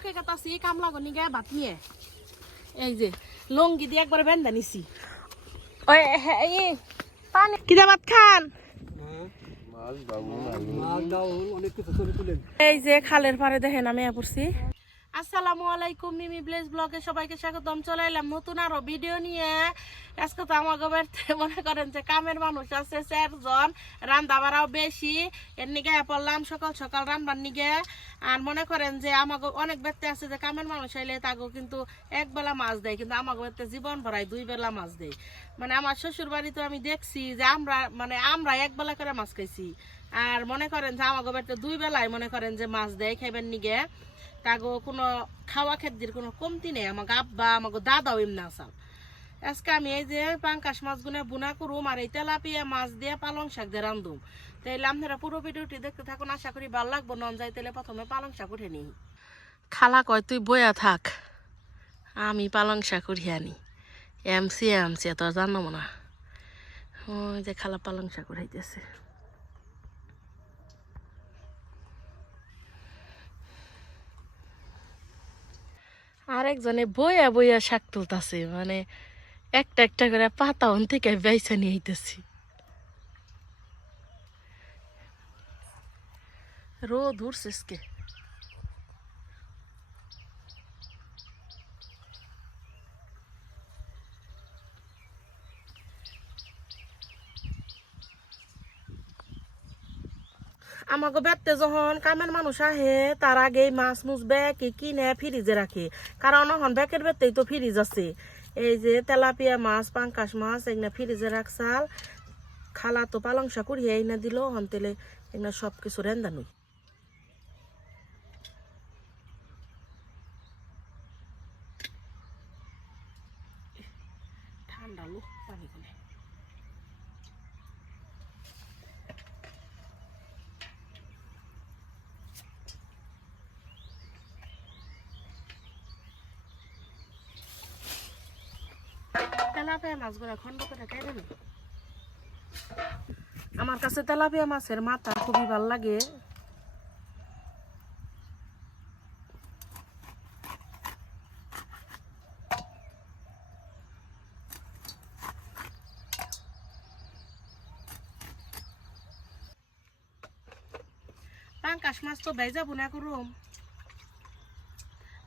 লকে কাটাছি কামলা গনি গায়ে ভাত নিয়ে এই যে লঙ্গি দিয়ে একবার বেন্দা নিছি ওই এই পানি কি দা ভাত খান এই যে খালের পাড়ে দেখেন আমি পড়ছি। আসসালামু আলাইকুম, মিমি ব্লেজ ব্লগে সবাইকে স্বাগতম। চলে এলাম নতুন আরো ভিডিও নিয়ে। আজকে তো আমাকে বাড়িতে মনে করেন যে কামের মানুষ আছে 4 জন, রান্না বাড়াও বেশি, এর নিগে পড়লাম সকাল সকাল রান্নার নিগে। আর মনে করেন যে আমাকে অনেক ব্যক্তি আছে যে কামের মানুষ আইলে তাকে কিন্তু এক বেলা মাছ দেয়, কিন্তু আমাকে বাড়িতে জীবন ভরাই 2 বেলা মাছ দেয়। মানে আমার শ্বশুর বাড়িতে আমি দেখছি যে আমরা এক বেলা করে মাছ খাইছি, আর মনে করেন যে আমাকে বাড়িতে 2 বেলায় মনে করেন যে মাছ দেয় খাইবেন নিগে। তাগো কোনো খাওয়া খাদ্যের কোনো কমতি নেই। আমাকে আব্বা আমাকে দাদাও এমনি আসাল। আজকে আমি এই যে পাঙ্কাশ মাছগুলো বুনা করুম, আর এই তেলাপিয়া মাছ দিয়ে পালং শাক দিয়ে রান্ধুম। তাইলে আপনারা পুরো ভিডিওটি দেখতে থাকুন, আশা করি ভালো লাগবো। নন যাই তাহলে প্রথমে পালং শাক উঠে নিই। খালা কয় তুই বয়া থাক, আমি পালং শাক উঠিয়ে আনি। এমসি তো জানো না। ওই যে খালা পালং শাক উঠাইতেছে। আরেকজনে বইয়া বইয়া শাক তুলতাছে, মানে একটা একটা করে পাতা ওন থেকে বেছে নিয়ে আইতেছি। রোদ উঠছে। আমাকে বেড়তে যখন কামের মানুষ আহে তার আগে মাছ মুছ ব্যাগ কিনে ফ্রিজে রাখে, কারণ এখন ব্যাগের বেড়তেই তো ফ্রিজ আছে। এই যে তেলাপিয়া মাছ পাঙ্কাশ মাছ এগুলা ফ্রিজে রাখছাল। খালা তো পালং শাক উড়িয়ে এনে দিল, হন তেলে এগুলা সব কিছু রেন্দা নই। ঠান্ডা লো পানি কোনে তেলাপিয়া মাছগুলো খন্ড করে কেটে নি। আমার কাছে তেলাপিয়া মাছের মাথা খুবই ভাল লাগে। পাঙ্কাশ মাছ তো ভেজা বুনা করুম,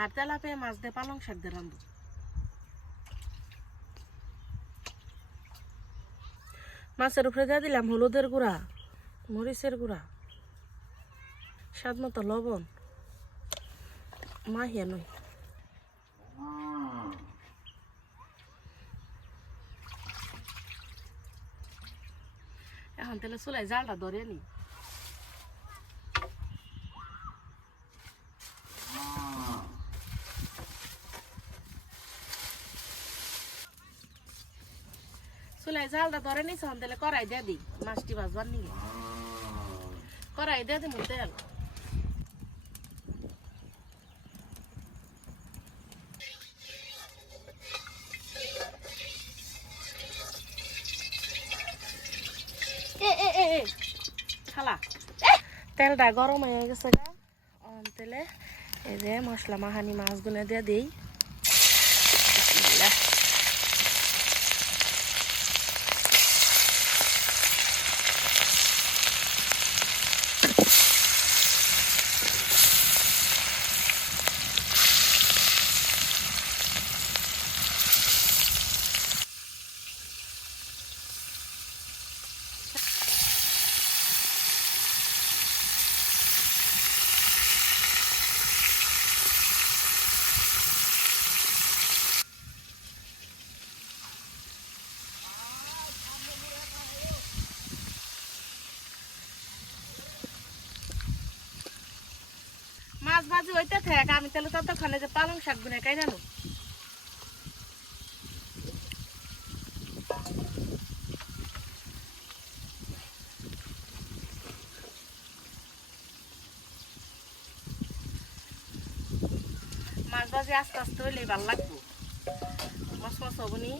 আর তেলাপিয়া মাছ দিয়ে পালং শাক দিয়ে রান্ধব। মাছের উপরে দিয়ে দিলাম হলুদের গুঁড়া, মরিচের গুঁড়া, স্বাদ মতো লবণ, মাহিয়া নই। এখন তাহলে চুলাই জালটা ধরে নি। চুলাই জালটা ধরে নিস, এখন তাহলে কড়াই দিয়ে দিই মাছটি ভাজবার নিলে। কড়াই দিয়ে দিই তেল। খালা তেলটা গরম হয়ে গেছে গা, তেলে এই যে মশলা মাখানি মাছগুলো দিয়ে দিই। মাছ ভাজি হইতে থাক, আমি তাহলে ততক্ষণে যে পালং শাক গুনে খাই জানো। মাছ ভাজি আস্তে আস্তে হইলে ভাল লাগবো, মশ মশ হবনি।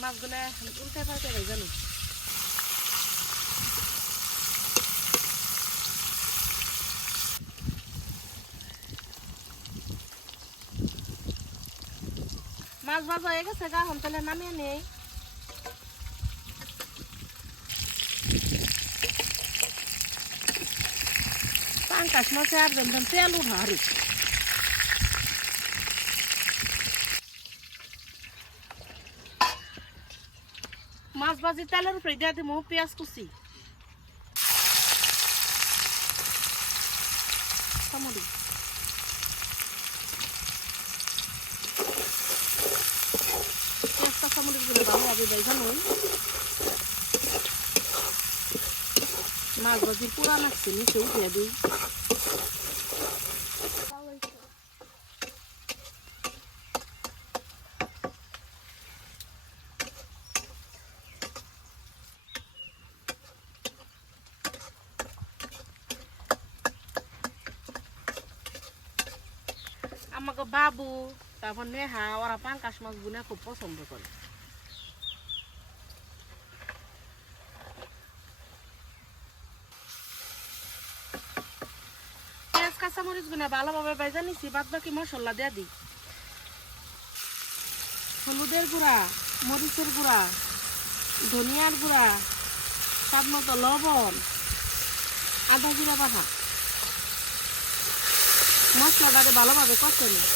মাছগুলো উল্টে পাল্টে ভাই জানো মাছ ভাজা হয়ে গেছে গা এখন তাহলে নামিয়ে নেই পাঙ্কাশ মাছে আর দেন তেল উঠারি মাছ ভাজি তেলের উপরে দিয়ে দিব পেঁয়াজ কুচি কামড়ি পেঁয়াজ কাঁচামরিচ গুলো ভালোভাবে দেয় জানুন মাছ ভাজির পুরা লাগছে নিচে উঠিয়ে দিই আমাকে বাবু তারপর নেহা ওরা পাঙ্কাশ মাছ গুনে খুব পছন্দ করে পেঁয়াজ কাঁচামরিচ গুনে ভালোভাবে ভেজে নিছি বাদ বাকি মশলা দিয়ে দিই হলুদের গুঁড়া মরিচের গুঁড়া ধনিয়ার গুঁড়া স্বাদ মতো লবণ আদা জিরা বাটা মশলাটাকে ভালোভাবে কষে নিই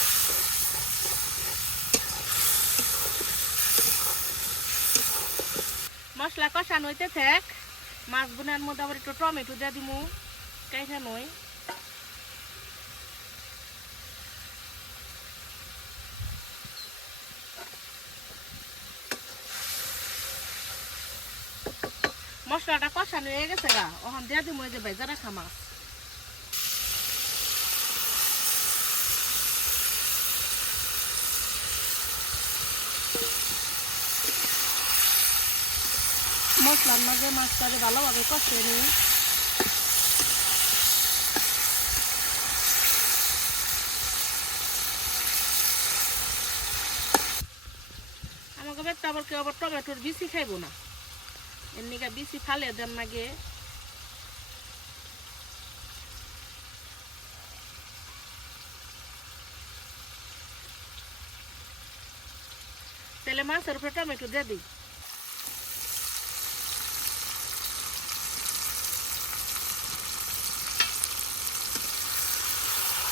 মশলা কষানো হইতে থাক মাছ বোনার মধ্যে আবার একটু টমেটো দিয়ে দিমু কাইটা নয় মশলাটা কষানো হয়ে গেছে গা ওখান দিয়ে দিমু এই যে ভেজা রাখা মাছ মশলার মাঝে মাছটাকে ভালোভাবে কষিয়ে নিই আমাকে বেরটা আবার কেউ আবার টমেটোর বিচি খাইবো না এমনিকা বিচি ফালে দেন নাগে তাহলে মাছের উপরে টমেটো দিয়ে দিই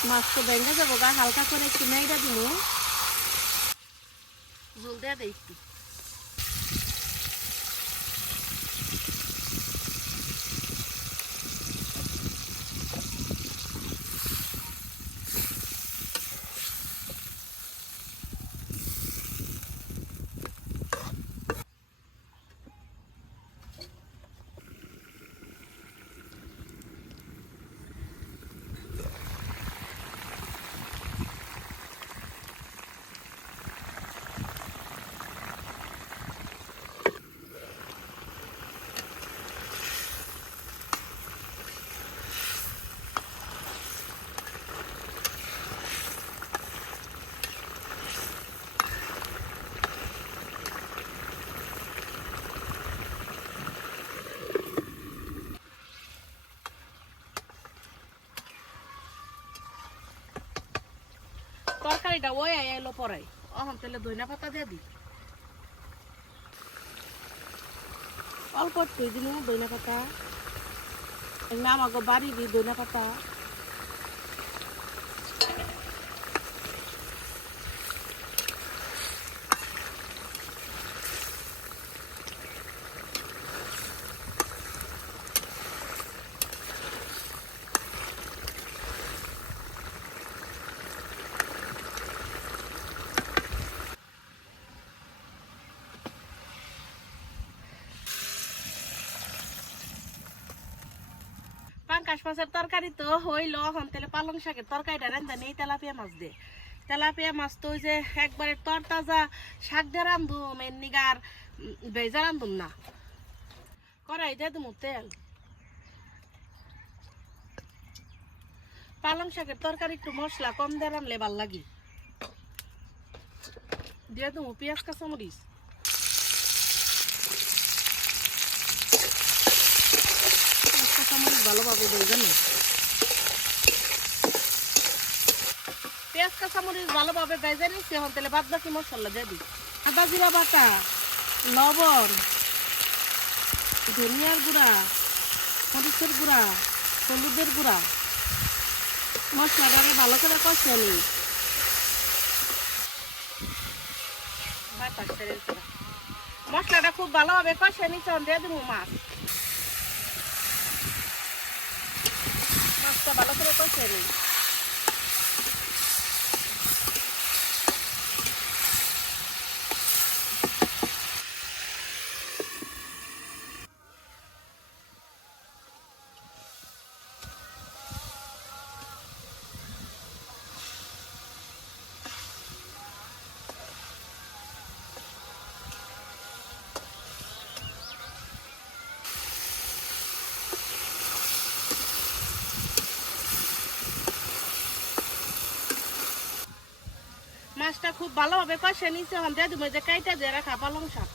মাছ তো ভেঙে যাবো গা হালকা করে একটু নেড়ে দিব ঝোল দিয়ে দেয় একটু তরকারিটা ওই এলো পরে এখন তাহলে ধনিয়া পাতা দিয়ে দিই অল্প একটু দিন ধনিয়া পাতা আমাকে বাড়ি দিই ধনিয়া পাতা পাঙ্কাশ মাছের তরকারি তো হইল এখন তাহলে পালং শাকের তরকারিটা রান্ধা নেই তেলাপিয়া মাছ দিয়ে তেলাপিয়া মাছ তো ওই যে একবারে তরতাজা শাক দিয়ে রান্ধুম এর নিগার ভেজা রান্ধুম না কড়াই দিয়ে দেবো তেল পালং শাকের তরকারি একটু মশলা কম দিয়ে রানলে ভাল লাগে দিয়ে দেবো পেঁয়াজ কাঁচামরিচ কাঁচামরিচ ভালোভাবে ভেজে নিই। পেঁয়াজ কাঁচামরিচ ভালোভাবে ভেজে নিচ্ছি। এখন তাহলে বাদ বাকি মশলা দিয়ে দিই। আদা জিরা বাটা, লবণ, ধনিয়ার গুঁড়া, মরিচের গুঁড়া, হলুদের গুঁড়া, মশলাটারে ভালো করে কষিয়ে নিই। মশলাটা খুব ভালোভাবে কষিয়ে নিচ্ছি। দিয়ে দেবো মাছটা ভালো করে কষিয়ে নিই। মাছটা খুব ভালোভাবে কষিয়ে নিচ্ছে। এখন দিয়ে দেবো যে কাইটা দিয়ে রাখা পালং শাক।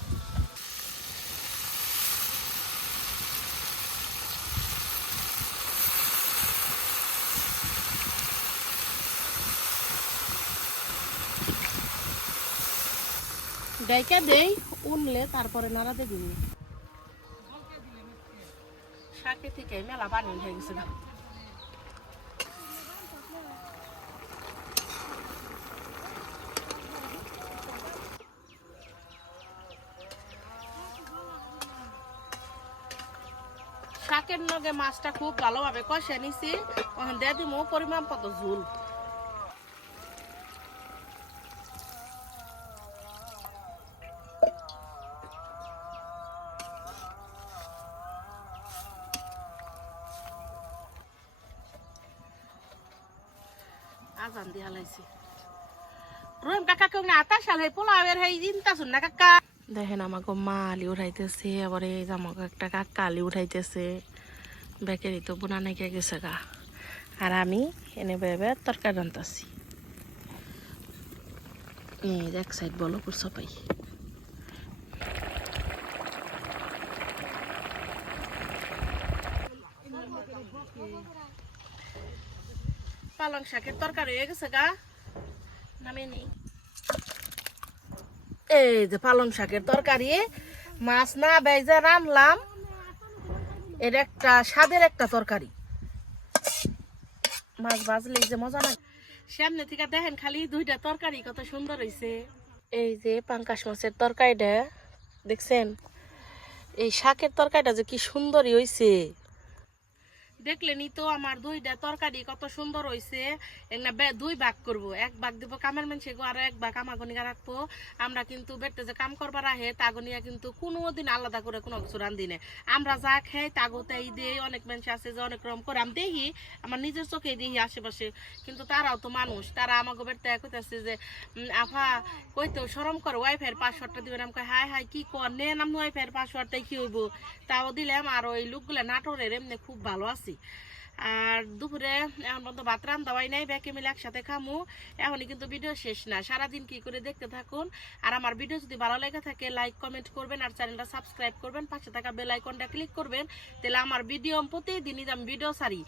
ডাইকা দেই, উনলে তারপরে নাড়া দিয়ে দিবি। শাকে থেকে মেলা পানি উঠে গেছে। শাকের লগে মাছটা খুব ভালোভাবে কষিয়ে নিছি। এখন দিয়ে দিব পরিমাণ মতো ঝোল। আজান দিয়া লাইছি। রহিম কাকা কেউ না আতা সাল হে পোলাওয়ের হে ইনতা শুন না কাকা। দেখেন আমাকে মা আলি উঠাইতেছে, আবার এই আমাকে একটা কাকা আলি উঠাইতেছে। বেকারি তো বোনা নাইকে গেছে গা। আর আমি এনে ভেবে তরকারি রান্তাছি। এই এক সাইড বলো করছো পাই। পালং শাকের তরকারি হয়ে গেছে গা, নামিয়ে নেই। এই যে পালং শাকের তরকারি, মাছ না বেজে রানলাম। এর একটা স্বাদের একটা তরকারি। মাছ ভাজলে যে মজা না। সামনে থেকে দেখেন খালি দুইটা তরকারি কত সুন্দর হয়েছে। এই যে পাঙ্কাশ মাছের তরকারিটা দেখছেন, এই শাকের তরকারিটা যে কি সুন্দরই হয়েছে। দেখলেনি তো আমার দুইটা তরকারি কত সুন্দর হয়েছে। দুই ভাগ করবো, এক ভাগ দিব কামের মানুষ আর এক ভাগ আমাগনিয়া রাখবো। আমরা কিন্তু বেটে যে কাম করবার আহে তাগনিয়া কিন্তু কোনোদিন আলাদা করে কোনো কিছু রান্ধি না। আমরা যা খাই তাগোতেই দেই। অনেক মানুষ আছে যে অনেক রকম করে, আমি দেখি আমার নিজের চোখে দেখি আশেপাশে। কিন্তু তারাও তো মানুষ, তারা আমাকে বেটে কইতেছে যে আফা কইতো সরম করো, ওয়াইফাইয়ের পাসওয়ার্ডটা দিবেন। আমি কই হাই হাই কি কর নেন, আমি ওয়াইফাইয়ের পাসওয়ার্ডটাই কি হইব। তাও দিলাম। আর ওই লোকগুলা নাটোরের এমনি খুব ভালো আছি। আর দুপুরে এখন পর্যন্ত ভাত রান্ধাই নাই, ব্যাকে মিলে একসাথে খামু। এখনই কিন্তু ভিডিও শেষ না, সারাদিন কি করে দেখতে থাকুন। আর আমার ভিডিও যদি ভালো লেগে থাকে লাইক কমেন্ট করবেন, আর চ্যানেলটা সাবস্ক্রাইব করবেন, পাশে থাকা বেল আইকনটা ক্লিক করবেন। তাহলে আমার ভিডিও প্রতিদিনই আমি ভিডিও ছাড়ি।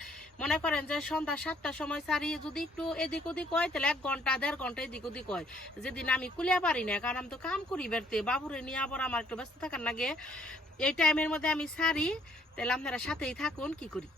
মনে করেন যে সন্ধ্যা 7টার সময় ছাড়ি, যদি একটু এদিক ওদিক হয় তাহলে 1 ঘন্টা 1.5 ঘন্টা এদিক ওদিক হয়। যেদিন আমি কুলিয়া পারি না, কারণ আমি তো কাম করি বেরতে, বাবুরে নিয়ে আবার আমার একটু ব্যস্ত থাকার লাগে। এই টাইমের মধ্যে আমি ছাড়ি। তাহলে আপনারা সাথেই থাকুন কি করি।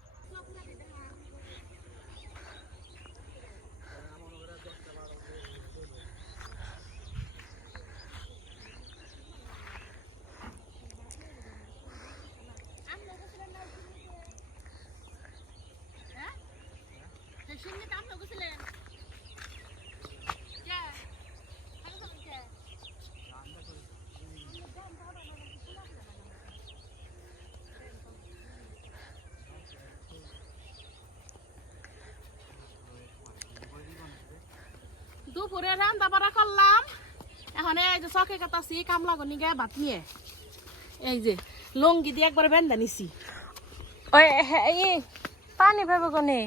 দুপুরে রান্না বাড়া করলাম। এখন এই যে চকে কাটাছি কামলা গনি গায়ে ভাত নিয়ে। এই যে লঙ্গি দিয়ে একবার বেঁধে নিছি। ওই পানি পাবো গনে,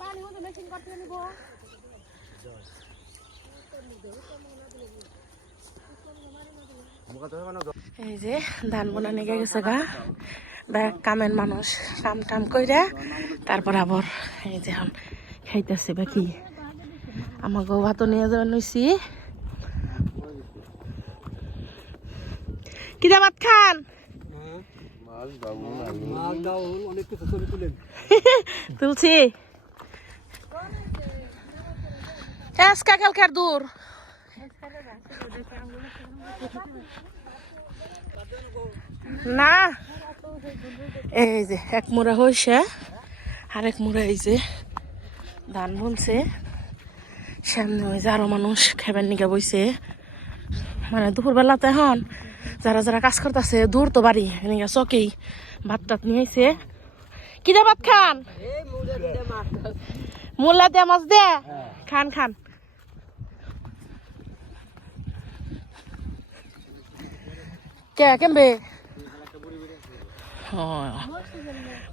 পানি মধ্যে মেশিন করতে নিব। এই যে ধান বোনা নিয়ে গেছে গা। কামের মানুষ কাম টাম কইরা তারপর আবার এই যে এখন খাইতেছে বাকি আমাকে ভাত নিয়ে যাবেন নইছি কিরা ভাত খান তুলছি কালকার দূর না এই যে এক মুড়া হয়েছে আর এক মুড়া এই যে ধান বুনছে সামনে ওই যে আরো মানুষ খেবেন নিকে বইছে মানে দুপুরবেলাতে এখন যারা যারা কাজ করতেছে দূর তো বাড়ি নিকে চকেই ভাত টাত নিয়েছে কিরা ভাত খান মূলা দে মাছ দে খান খান কে কেমবে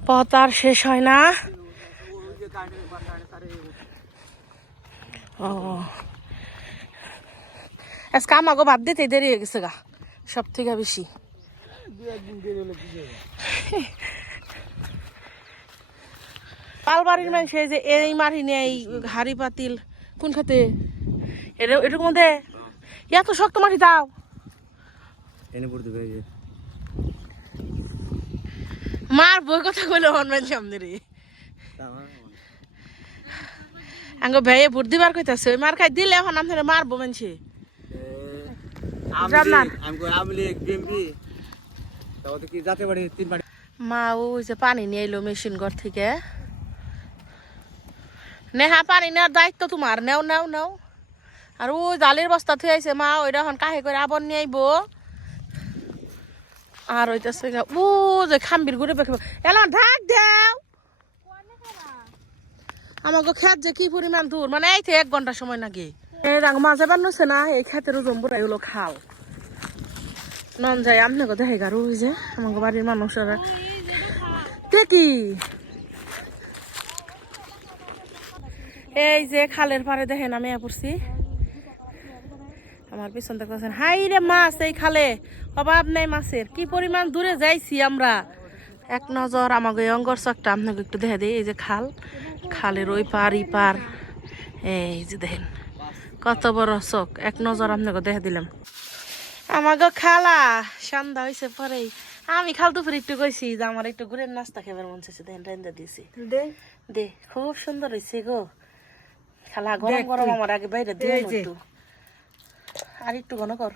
পথ আর শেষ হয় না ও আজকে আমাকে ভাত দিতে দেরি হয়ে গেছে গা সব থেকে বেশি পালবাড়ির মানুষ এই যে এই মারি নেই হাড়ি পাতিল কোন খাতে এটার মধ্যে এত শক্ত মাটি দাও এনে পড়তে পেরেছে মার বই কথা কইলে হনবেন সামনে রে আঙ্গ ভাইয়ে ভোট দিবার কইতাছে ওই মার খাই দিলে এখন আপনারা মারবো মানছে মা ওই যে পানি নিয়ে এলো মেশিন ঘর থেকে নেহা পানি নেওয়ার দায়িত্ব তোমার নেও নেও নেও আর ওই জালের বস্তা থুয়ে আইছে মা ওইটা এখন কাহে করে আবার নিয়ে আইব আর ওইটাছে ও যে খাম্বির ঘুরে বেখে এলা ঢাক দেও আমাকে খেত যে কি পরিমাণ দূর মানে এই 1 ঘন্টা সময় নাকি এই রাং মাঝে বান্নছে না এই খেতের জম্বুরাই হলো খাল নন যাই আপনাকে দেখে গারু ওই যে আমাকে বাড়ির মানুষরা কি এই যে খালের পাড়ে দেখেন আমি পড়ছি আমার পিছন দেখতেছেন হাই রে মাছ এই খালে অভাব নেই মাছের কি পরিমাণ দূরে যাইছি আমরা এক নজর আমাকে অঙ্গর চকটা আপনাকে একটু দেখে দিই এই যে খাল খালের ওই পার ই পার এই যে দেখেন কত বড় চক এক নজর আপনাকে দেখে দিলাম আমাকে খালা সন্ধ্যা হয়েছে পরেই আমি খাল দুপুরে একটু কইছি যে আমার একটু ঘুরে নাস্তা খেবার মন চাইছে দেখেন রেন্দা দিয়েছি দে খুব সুন্দর হয়েছে গো খালা গরম গরম আমার আগে বাইরে দিয়ে একটু আর একটু ঘন কর